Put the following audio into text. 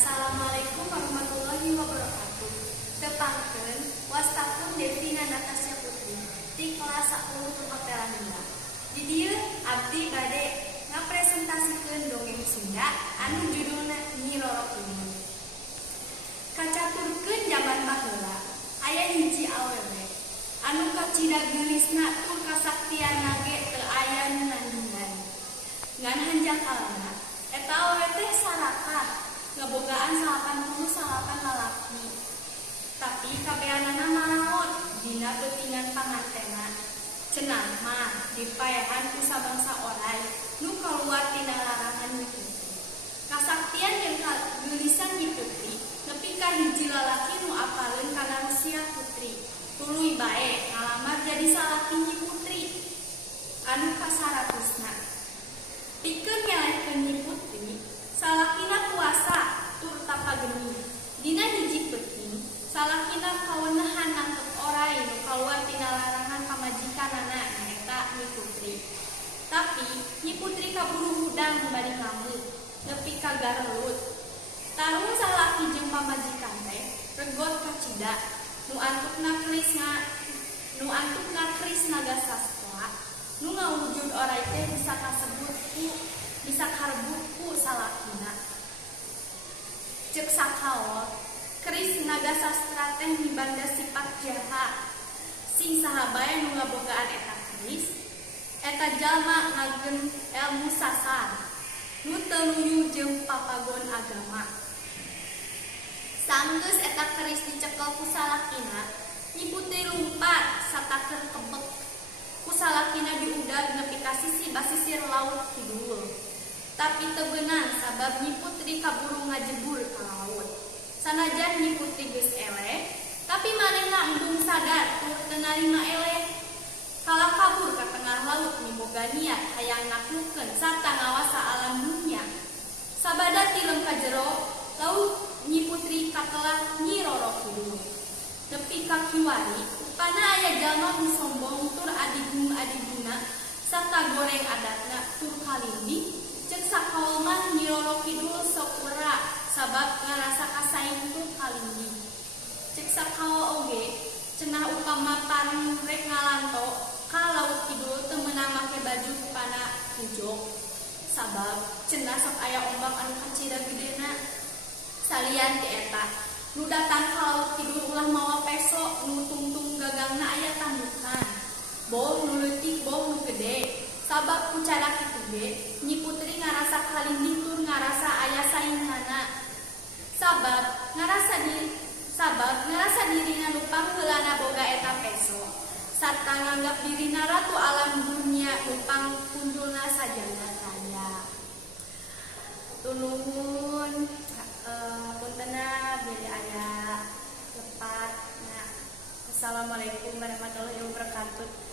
Assalamualaikum warahmatullahi wabarakatuh. Tepangkeun wastapun Devina Natasha Putri di kelas 10 Perhotelan Lila. Di dieu abdi bade ngapresentasikeun dongeng Sunda anu judulna Nyi Roro Kidul. Kacaturkeun jaman baheula aya hiji awewe anu kacida geulisna tur kasaktianna ge teu aya nu nandingan. Ngan hanjakalna eta awewe teh sarakah ngebogaan 88 lalaki. Tapi kabeanana maraot dina beutingan pangantena. Cenah mah dipaehan ku sabangsa oray nu kaluar tina larangan Nyi Putri. Kasaktian jeung kageulisan Nyi Putri nepi ka hiji lalaki nu apaleun kana rusia Putri. Tuluy bae ngalamar jadi salaki Nyi Putri anu kasaratusna. Pikeun nyalehkeun Nyi Putri, salakina puasa tur tapageni. Dina hiji peuting, salakina kawenehan nangkep oray nu kaluar tina larangan pamajikanana nyaeta Nyi Putri. Tapi Nyi Putri kaburu hudang bari kamu, nepi ka garelut. Tarung salaki jeung pamajikan teh regot kacida nu antukna keris naga sastra nu ngawujud oray teh bisa karebut ku salakina. Cek sakao keris naga sastra teh mibanda sifat jahat. Sing sahabae nu ngabogaan eta keris eta jalma ngagem ilmu sasar nu teu nuyu jeung papagon agama. Sanggeus eta keris dicekel ku salakina, Nyi Putri lumpat satakeun kebek ku salakina diudag nepi ka sisi basisir laut kidul. Tapi teu beunang sabab Nyi Putri kaburu ngajebur ka laut. Sanajan Nyi Putri geus eleh, tapi manehna embung sadar tur teu narima eleh. Kalah kabur ka tengah laut miboga niat hayang naklukkeun sarta ngawasa alam dunya. Sabada tilem ka jero laut Nyi Putri katelah Nyi Roro Kidul. Nepi ka kiwari, upana aya jalma nu sombong tur adiguna sarta goreng adatna tur kalindi. Cek sakao mah Nyi Roro Kidul sok werak sabab ngarasa kasaing tur kalindi. Cek sakao oge cenah upama paring rek ngalanto ka laut kidul teu meunang make baju upana hujog sabab cenah sok aya ombak anu kacida gedena. Salian ti eta nu datang ka laut kidul ulah mawa peso nu tungtung gagangna aya tandukan, bom nu leutik bom nu gede. Sabab ku cara kitu ge Nyi Putri ngarasa kalindi tur ngarasa aya sainganna. Sabab ngarasa dirina nu pangheulana boga eta peso sarta nganggap dirina ratu alam dunia nu pangkundulna sajana raya. Nuhun puntenna beli aya lepat. Assalamualaikum warahmatullahi wabarakatuh.